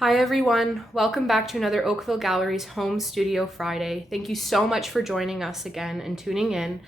Hi everyone, welcome back to another Oakville Gallery's Home Studio Friday. Thank you so much for joining us again and tuning in.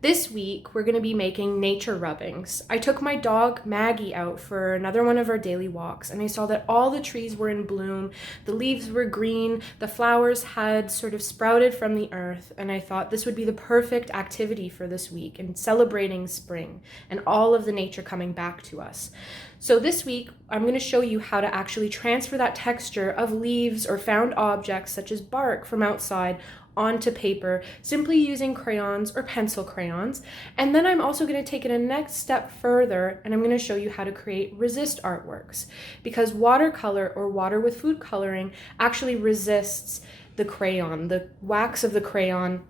This week, we're going to be making nature rubbings. I took my dog Maggie out for another one of our daily walks, and I saw that all the trees were in bloom, the leaves were green, the flowers had sort of sprouted from the earth, and I thought this would be the perfect activity for this week in celebrating spring and all of the nature coming back to us. So this week, I'm going to show you how to actually transfer that texture of leaves or found objects such as bark from outside onto paper, simply using crayons or pencil crayons. And then I'm also going to take it a next step further, and I'm going to show you how to create resist artworks, because watercolor or water with food coloring actually resists the crayon. The wax of the crayon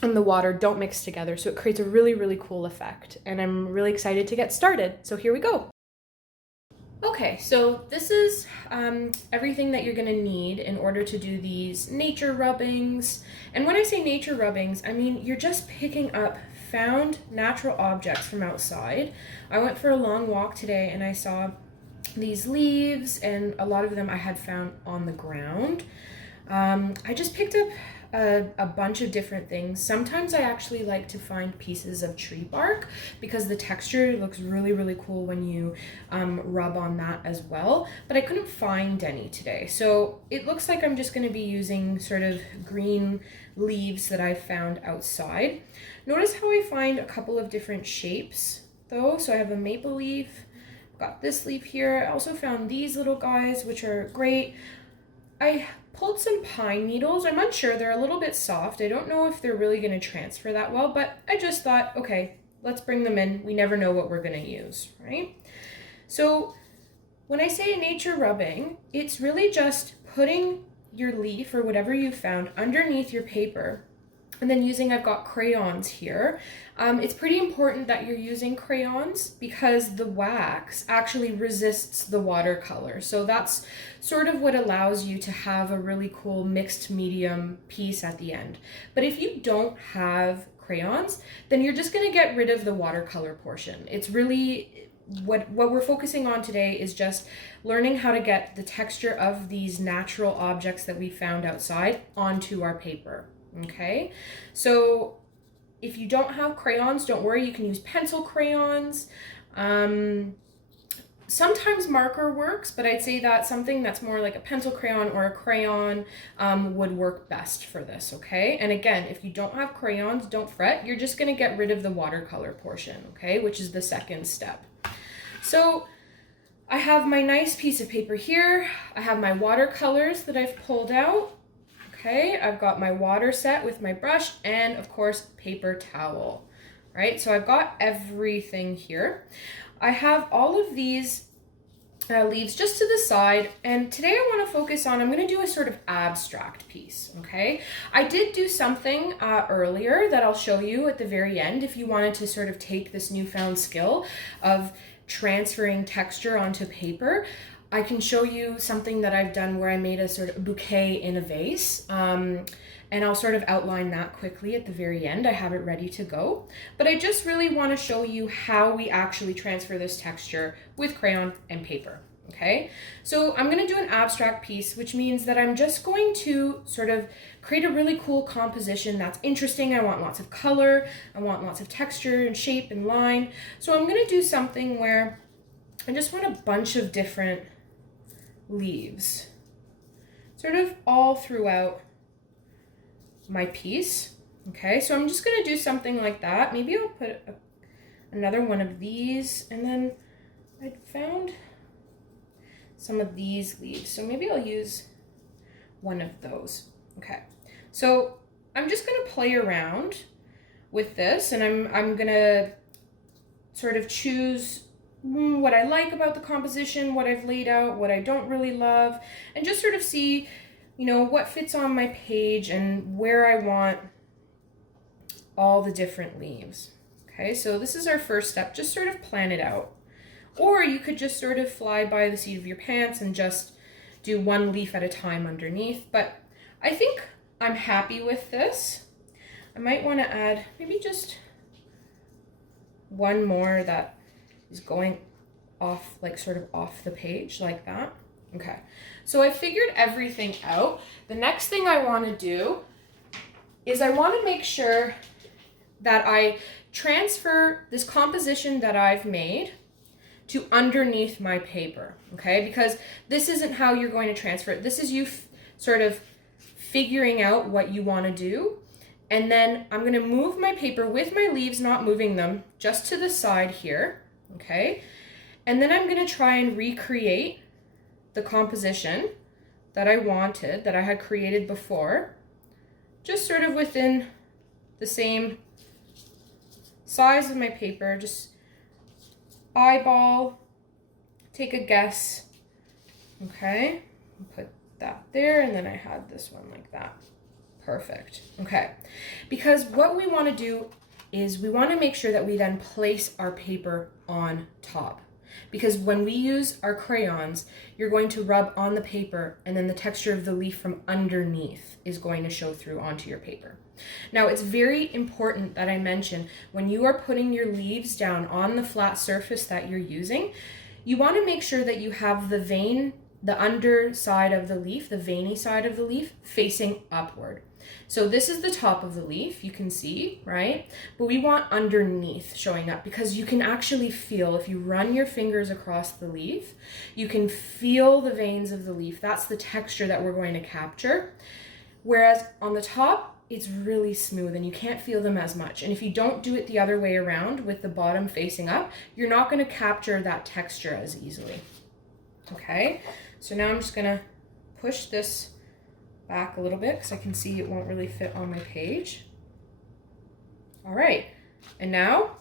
and the water don't mix together, so it creates a really, really cool effect. And I'm really excited to get started. So here we go. Okay, so this is everything that you're going to need in order to do these nature rubbings. And when I say nature rubbings, I mean you're just picking up found natural objects from outside. I went for a long walk today and I saw these leaves, and a lot of them I had found on the ground. I just picked up a bunch of different things. Sometimes I actually like to find pieces of tree bark because the texture looks really, really cool when you rub on that as well, but I couldn't find any today. So it looks like I'm just going to be using sort of green leaves that I found outside. Notice how I find a couple of different shapes though. So I have a maple leaf, got this leaf here. I also found these little guys, which are great. I pulled some pine needles. I'm unsure, they're a little bit soft. I don't know if they're really going to transfer that well, but I just thought, okay, let's bring them in. We never know what we're going to use, right? So when I say nature rubbing, it's really just putting your leaf or whatever you found underneath your paper. And then I've got crayons here. It's pretty important that you're using crayons because the wax actually resists the watercolor. So that's sort of what allows you to have a really cool mixed medium piece at the end. But if you don't have crayons, then you're just gonna get rid of the watercolor portion. It's really, what we're focusing on today is just learning how to get the texture of these natural objects that we found outside onto our paper. Okay, so if you don't have crayons, don't worry, you can use pencil crayons. Sometimes marker works, but I'd say that something that's more like a pencil crayon or a crayon would work best for this, okay? And again, if you don't have crayons, don't fret, you're just gonna get rid of the watercolor portion, okay? Which is the second step. So I have my nice piece of paper here. I have my watercolors that I've pulled out. Okay, I've got my water set with my brush and of course paper towel, right? So I've got everything here. I have all of these leaves just to the side, and today I want to focus on, I'm going to do a sort of abstract piece, okay? I did do something earlier that I'll show you at the very end if you wanted to sort of take this newfound skill of transferring texture onto paper. I can show you something that I've done where I made a sort of bouquet in a vase, and I'll sort of outline that quickly at the very end. I have it ready to go, but I just really want to show you how we actually transfer this texture with crayon and paper, okay? So I'm going to do an abstract piece, which means that I'm just going to sort of create a really cool composition that's interesting. I want lots of color, I want lots of texture and shape and line. So I'm going to do something where I just want a bunch of different leaves sort of all throughout my piece. Okay, so I'm just going to do something like that. Maybe I'll put another one of these, and then I found some of these leaves, so maybe I'll use one of those. Okay, so I'm just going to play around with this, and I'm going to sort of choose what I like about the composition, what I've laid out, what I don't really love, and just sort of see, you know, what fits on my page and where I want all the different leaves. Okay, so this is our first step. Just sort of plan it out. Or you could just sort of fly by the seat of your pants and just do one leaf at a time underneath. But I think I'm happy with this. I might want to add maybe just one more that is going off, like sort of off the page like that. Okay, so I figured everything out. The next thing I want to do is I want to make sure that I transfer this composition that I've made to underneath my paper, okay? Because this isn't how you're going to transfer it. This is you sort of figuring out what you want to do. And then I'm going to move my paper with my leaves, not moving them, just to the side here, okay? And then I'm going to try and recreate the composition that I wanted, that I had created before, just sort of within the same size of my paper. Just eyeball, take a guess, okay? Put that there, and then I had this one like that. Perfect, okay. Because what we want to do is we want to make sure that we then place our paper on top. Because when we use our crayons, you're going to rub on the paper, and then the texture of the leaf from underneath is going to show through onto your paper. Now, it's very important that I mention, when you are putting your leaves down on the flat surface that you're using, you want to make sure that you have the vein, the underside of the leaf, the veiny side of the leaf, facing upward. So this is the top of the leaf, you can see, right? But we want underneath showing up, because you can actually feel, if you run your fingers across the leaf, you can feel the veins of the leaf. That's the texture that we're going to capture. Whereas on the top, it's really smooth and you can't feel them as much. And if you don't do it the other way around with the bottom facing up, you're not going to capture that texture as easily. Okay, so now I'm just going to push this back a little bit because I can see it won't really fit on my page. All right, and now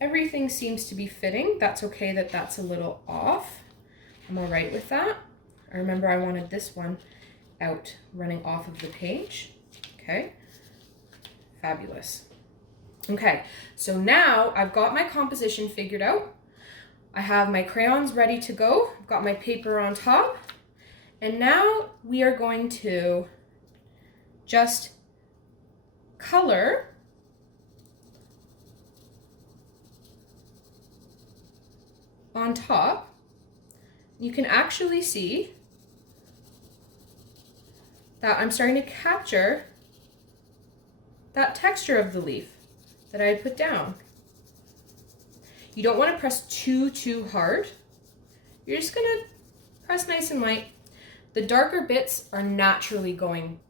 everything seems to be fitting. That's okay that that's a little off. I'm all right with that. I remember I wanted this one out running off of the page. Okay, fabulous. Okay, so now I've got my composition figured out. I have my crayons ready to go. I've got my paper on top. And now we are going to just color on top. You can actually see that I'm starting to capture that texture of the leaf that I had put down. You don't want to press too hard. You're just gonna press nice and light. The darker bits are naturally going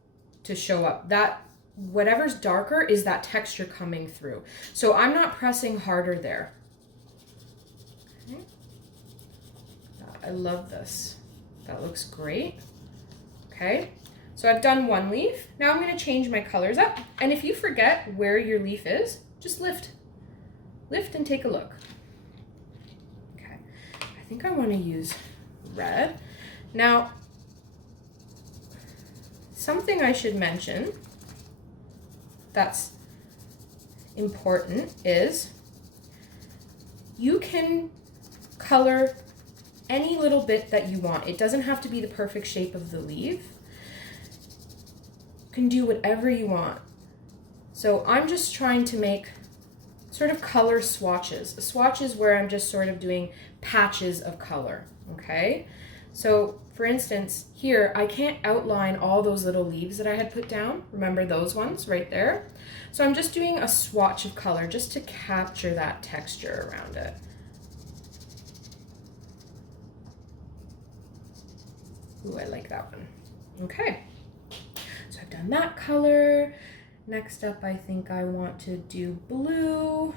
to show up. That whatever's darker is that texture coming through. So I'm not pressing harder there. Okay. I love this. That looks great. Okay, so I've done one leaf. Now I'm going to change my colors up. And if you forget where your leaf is, just lift. Lift and take a look. Okay, I think I want to use red. Now, something I should mention that's important is you can color any little bit that you want. It doesn't have to be the perfect shape of the leaf. You can do whatever you want. So I'm just trying to make sort of color swatches. A swatch is where I'm just sort of doing patches of color, okay? So for instance, here, I can't outline all those little leaves that I had put down. Remember those ones right there? So I'm just doing a swatch of color just to capture that texture around it. Ooh, I like that one. Okay, so I've done that color. Next up, I think I want to do blue.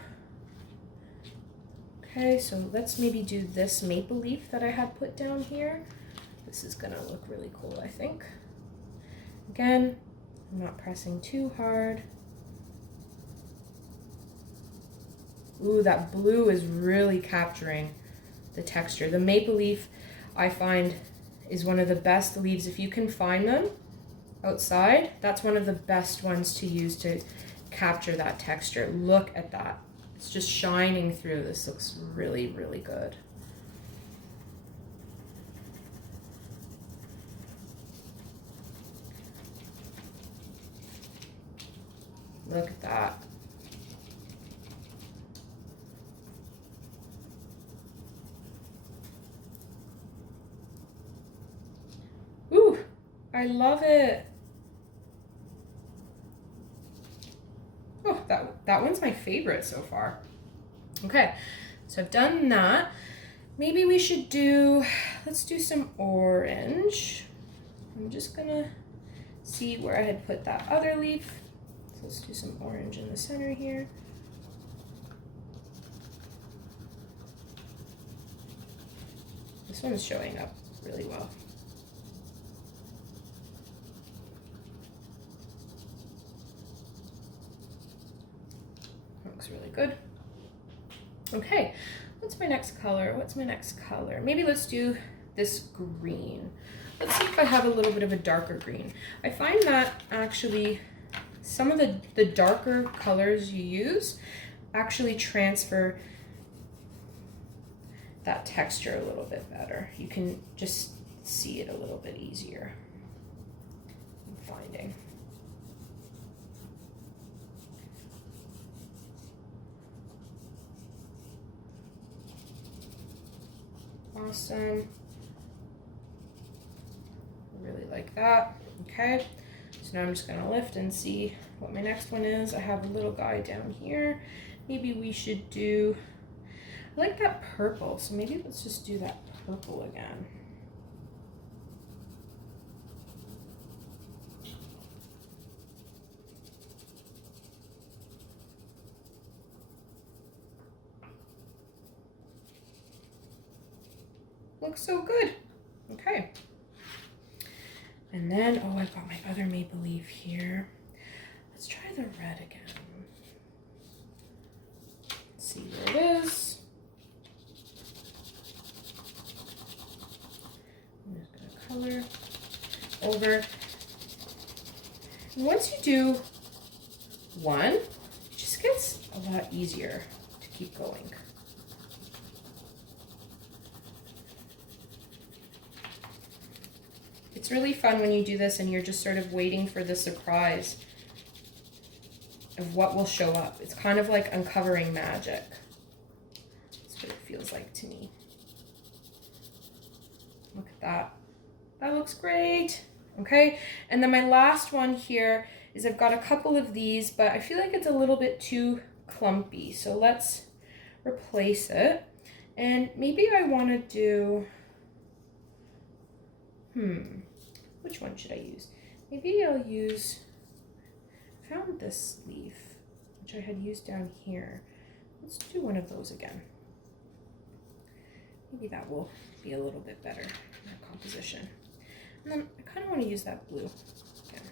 Okay, so let's maybe do this maple leaf that I had put down here. This is gonna look really cool, I think. Again, I'm not pressing too hard. Ooh, that blue is really capturing the texture. The maple leaf, I find, is one of the best leaves. If you can find them outside, that's one of the best ones to use to capture that texture. Look at that. It's just shining through. This looks really, really good. Look at that. I love it. Oh, that one's my favorite so far. Okay, so I've done that. Maybe we should let's do some orange. I'm just gonna see where I had put that other leaf. So let's do some orange in the center here. This one's showing up really well. Looks really good. Okay, what's my next color? Maybe let's do this green. Let's see if I have a little bit of a darker green. I find that actually some of the darker colors you use actually transfer that texture a little bit better. You can just see it a little bit easier, I'm finding. Awesome. I really like that. Okay, so now I'm just gonna lift and see what my next one is. I have a little guy down here. Maybe we should do, I like that purple, so maybe let's just do that purple again. Looks so good. Okay. And then, oh, I've got my other maple leaf here. Let's try the red again. Let's see where it is. I'm just gonna color over. And once you do one, it just gets a lot easier to keep going. It's really fun when you do this and you're just sort of waiting for the surprise of what will show up. It's kind of like uncovering magic. That's what it feels like to me. Look at that. That looks great. Okay, and then my last one here is I've got a couple of these, but I feel like it's a little bit too clumpy. So let's replace it. And maybe I want to do, which one should I use? Maybe I'll use, I found this leaf, which I had used down here. Let's do one of those again. Maybe that will be a little bit better in our composition. And then I kind of want to use that blue again.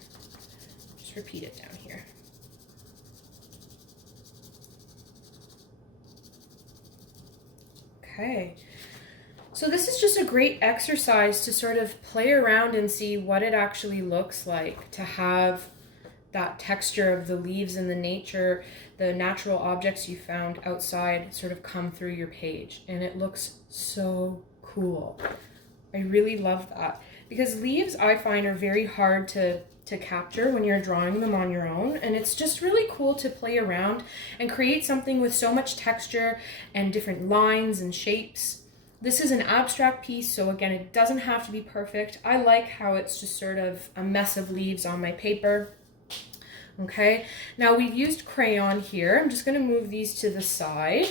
Just repeat it down here. Okay. So this is just a great exercise to sort of play around and see what it actually looks like to have that texture of the leaves and the nature, the natural objects you found outside sort of come through your page. And it looks so cool. I really love that because leaves I find are very hard to capture when you're drawing them on your own, and it's just really cool to play around and create something with so much texture and different lines and shapes. This is an abstract piece, so again, it doesn't have to be perfect. I like how it's just sort of a mess of leaves on my paper. Okay, now we've used crayon here. I'm just gonna move these to the side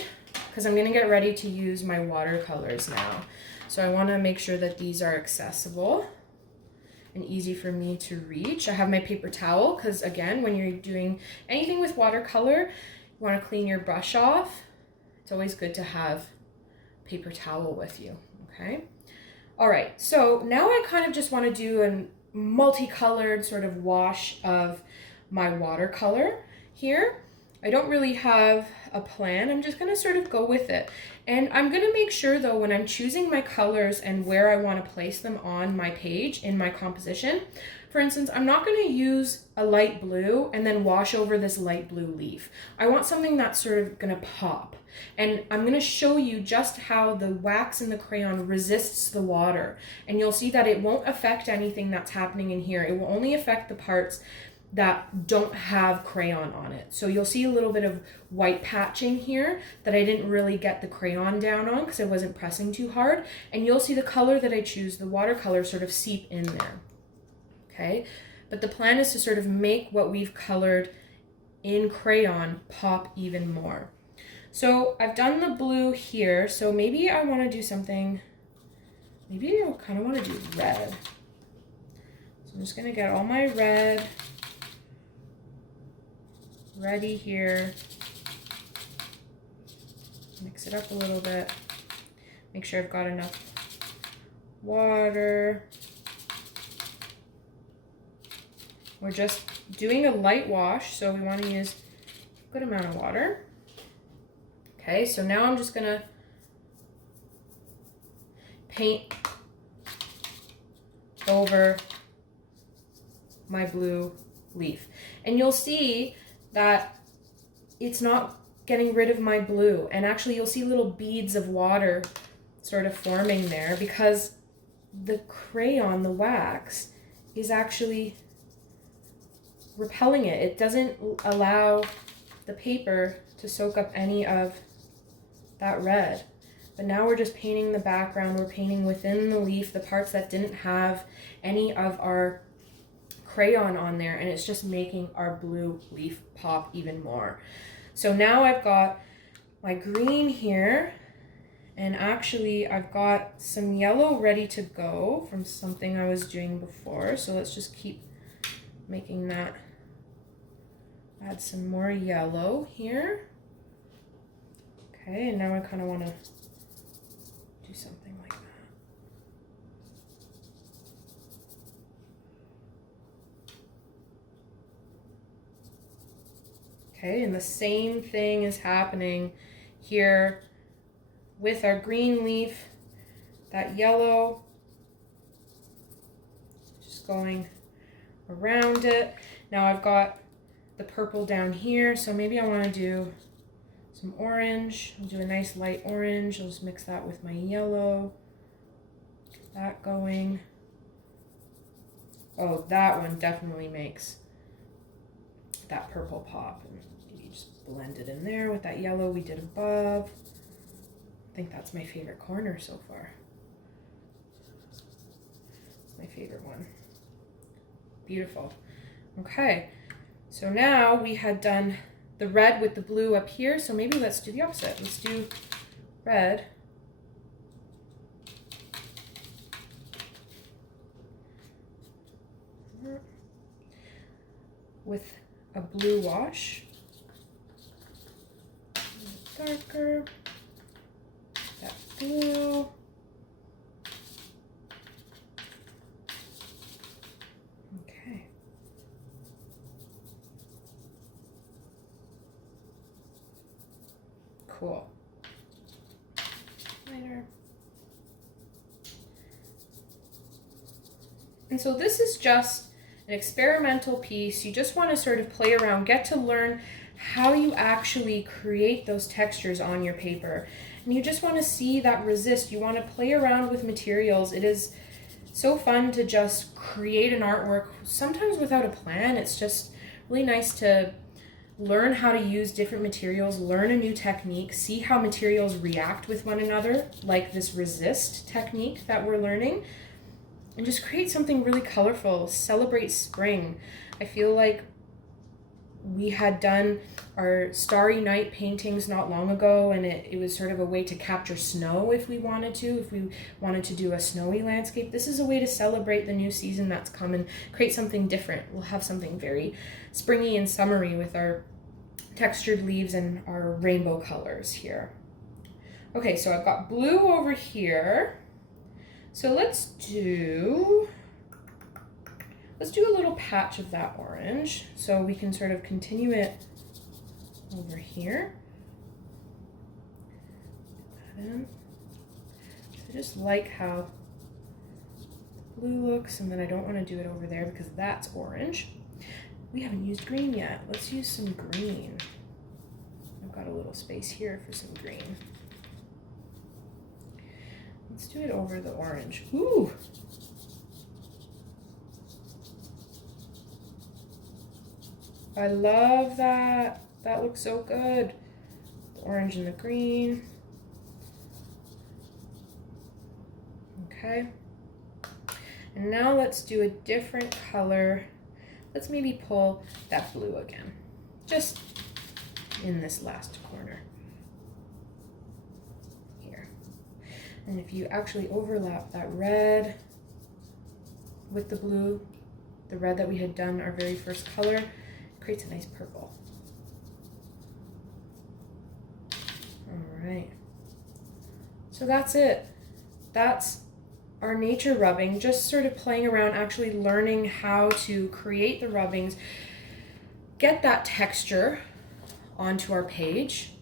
because I'm gonna get ready to use my watercolors now. So I wanna make sure that these are accessible and easy for me to reach. I have my paper towel because again, when you're doing anything with watercolor, you wanna clean your brush off. It's always good to have paper towel with you, okay? All right, so now I kind of just want to do a multicolored sort of wash of my watercolor here. I don't really have a plan. I'm just going to sort of go with it. And I'm going to make sure though, when I'm choosing my colors and where I want to place them on my page in my composition, for instance, I'm not going to use a light blue and then wash over this light blue leaf. I want something that's sort of going to pop. And I'm going to show you just how the wax in the crayon resists the water. And you'll see that it won't affect anything that's happening in here. It will only affect the parts that don't have crayon on it. So you'll see a little bit of white patching here that I didn't really get the crayon down on because I wasn't pressing too hard. And you'll see the color that I choose, the watercolor, sort of seep in there. okay? But the plan is to sort of make what we've colored in crayon pop even more. So I've done the blue here, so maybe I want to do something, maybe I kind of want to do red. So I'm just going to get all my red ready here. Mix it up a little bit. Make sure I've got enough water. We're just doing a light wash, so we want to use a good amount of water. Okay, so now I'm just gonna paint over my blue leaf. And you'll see that it's not getting rid of my blue. And actually you'll see little beads of water sort of forming there because the crayon, the wax, is actually repelling it. It doesn't allow the paper to soak up any of that red. But now we're just painting the background. We're painting within the leaf, the parts that didn't have any of our crayon on there, and it's just making our blue leaf pop even more. So now I've got my green here, and actually I've got some yellow ready to go from something I was doing before. So let's just keep making that. Add some more yellow here. Okay, and now I kind of want to do something like that. Okay, and the same thing is happening here with our green leaf, that yellow, just going around it. Now I've got the purple down here, so maybe I want to do some orange. I'll do a nice light orange. I'll just mix that with my yellow. Get that going. Oh, that one definitely makes that purple pop. And maybe just blend it in there with that yellow we did above. I think that's my favorite corner so far. It's my favorite one. Beautiful. Okay, so now we had done the red with the blue up here, so maybe let's do the opposite. Let's do red with a blue wash. Darker. That blue. Okay. Cool. Lighter. And so this is just an experimental piece. You just want to sort of play around, get to learn how you actually create those textures on your paper. And you just want to see that resist. You want to play around with materials. It is so fun to just create an artwork, sometimes without a plan. It's just really nice to learn how to use different materials, learn a new technique, see how materials react with one another, like this resist technique that we're learning, and just create something really colorful, celebrate spring. I feel like we had done our Starry Night paintings not long ago, and it was sort of a way to capture snow if we wanted to do a snowy landscape. This is a way to celebrate the new season that's come and create something different. We'll have something very springy and summery with our textured leaves and our rainbow colors here. Okay, so I've got blue over here. So let's do a little patch of that orange so we can sort of continue it over here. Put that in. I just like how the blue looks, and then I don't want to do it over there because that's orange. We haven't used green yet. Let's use some green. I've got a little space here for some green. Let's do it over the orange. Ooh! I love that. That looks so good. The orange and the green. And now let's do a different color. Let's maybe pull that blue again, just in this last corner here. And if you actually overlap that red with the blue, the red that we had done our very first color, it creates a nice purple. All right, so that's it. That's our nature rubbing, just sort of playing around, actually learning how to create the rubbings, get that texture onto our page.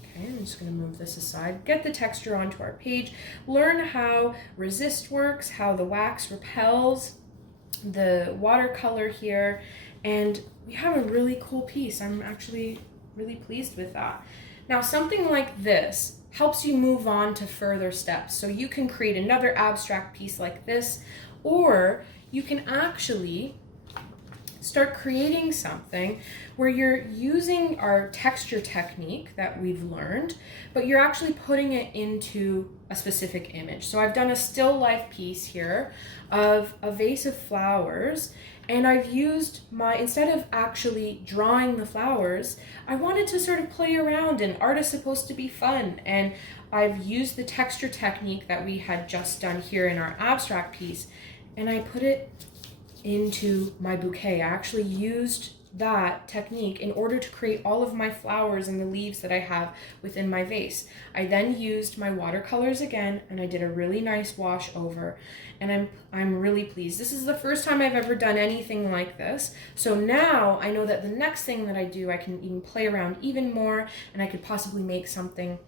Okay, I'm just going to move this aside. Get the texture onto our page, learn how resist works, how the wax repels the watercolor here, and we have a really cool piece. I'm actually really pleased with that. Now, something like this helps you move on to further steps. So you can create another abstract piece like this, or you can actually start creating something where you're using our texture technique that we've learned, but you're actually putting it into a specific image. So I've done a still life piece here of a vase of flowers, and I've used instead of actually drawing the flowers, I wanted to sort of play around, and art is supposed to be fun. And I've used the texture technique that we had just done here in our abstract piece, and I put it into my bouquet. I actually used that technique in order to create all of my flowers and the leaves that I have within my vase. I then used my watercolors again, and I did a really nice wash over, and I'm really pleased. This is the first time I've ever done anything like this. So now I know that the next thing that I do, I can even play around even more, and I could possibly make something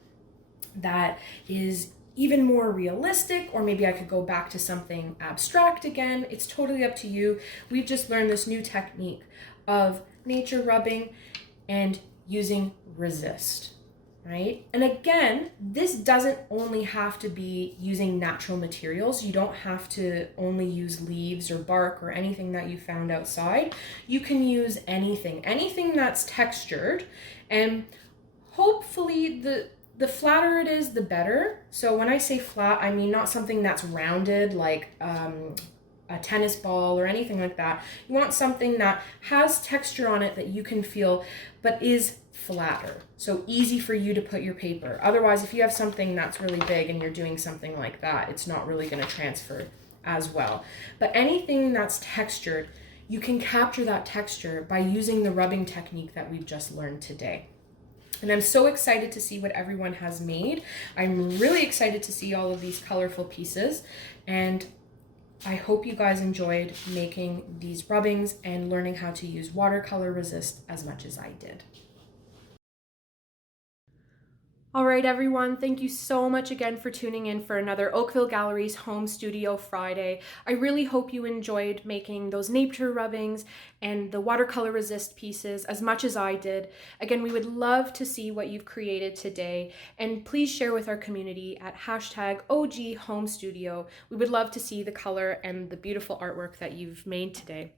that is even more realistic, or maybe I could go back to something abstract again. It's totally up to you. We've just learned this new technique of nature rubbing and using resist, right? And again, this doesn't only have to be using natural materials. You don't have to only use leaves or bark or anything that you found outside. You can use anything that's textured, and hopefully the flatter it is, the better. So when I say flat, I mean not something that's rounded like a tennis ball or anything like that. You want something that has texture on it that you can feel, but is flatter. So easy for you to put your paper. Otherwise, if you have something that's really big and you're doing something like that, it's not really going to transfer as well. But anything that's textured, you can capture that texture by using the rubbing technique that we've just learned today. And I'm so excited to see what everyone has made. I'm really excited to see all of these colorful pieces, and I hope you guys enjoyed making these rubbings and learning how to use watercolor resist as much as I did. All right, everyone, thank you so much again for tuning in for another Oakville Galleries Home Studio Friday. I really hope you enjoyed making those nature rubbings and the watercolor resist pieces as much as I did. Again, we would love to see what you've created today, and please share with our community at #OGHomeStudio. We would love to see the color and the beautiful artwork that you've made today.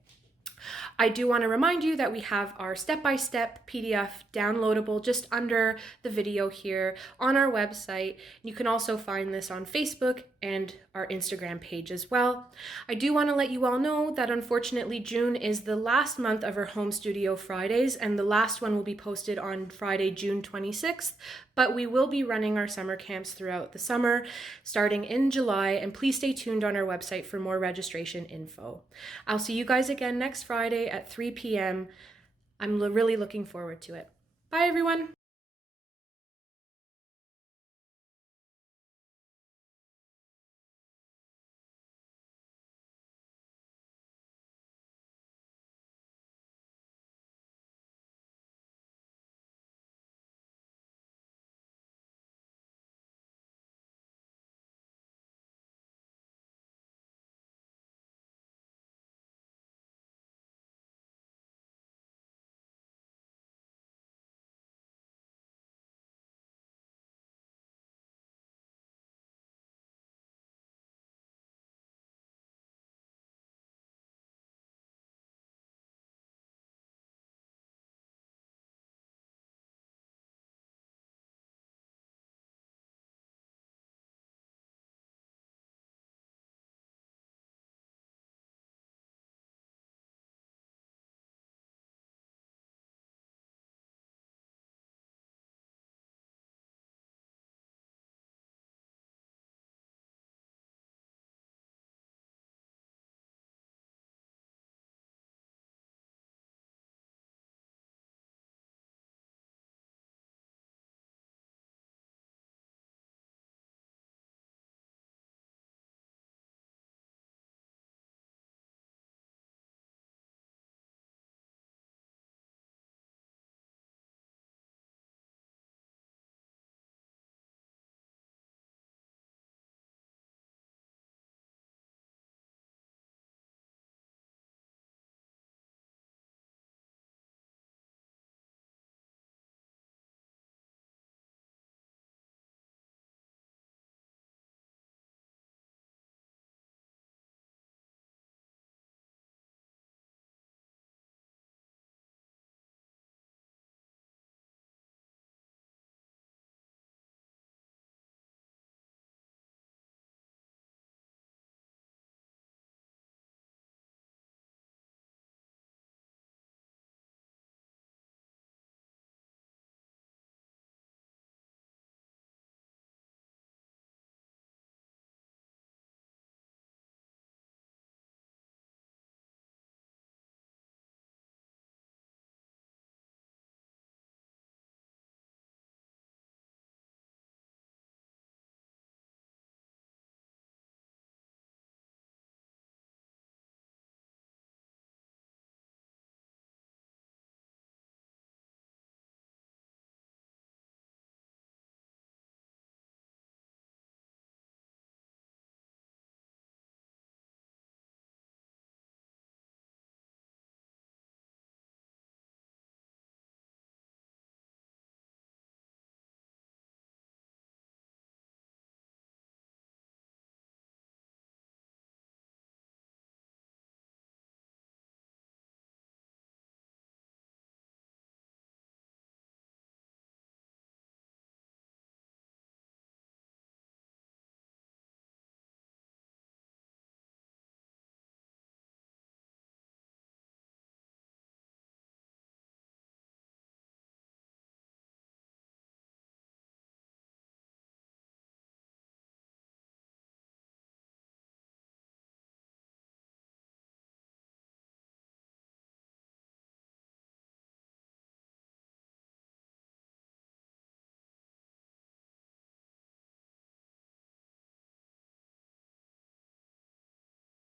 I do want to remind you that we have our step-by-step PDF downloadable just under the video here on our website. You can also find this on Facebook and our Instagram page as well. I do want to let you all know that unfortunately June is the last month of our Home Studio Fridays, and the last one will be posted on Friday, June 26th, but we will be running our summer camps throughout the summer starting in July, and please stay tuned on our website for more registration info. I'll see you guys again next Friday at 3 p.m. I'm really looking forward to it. Bye, everyone.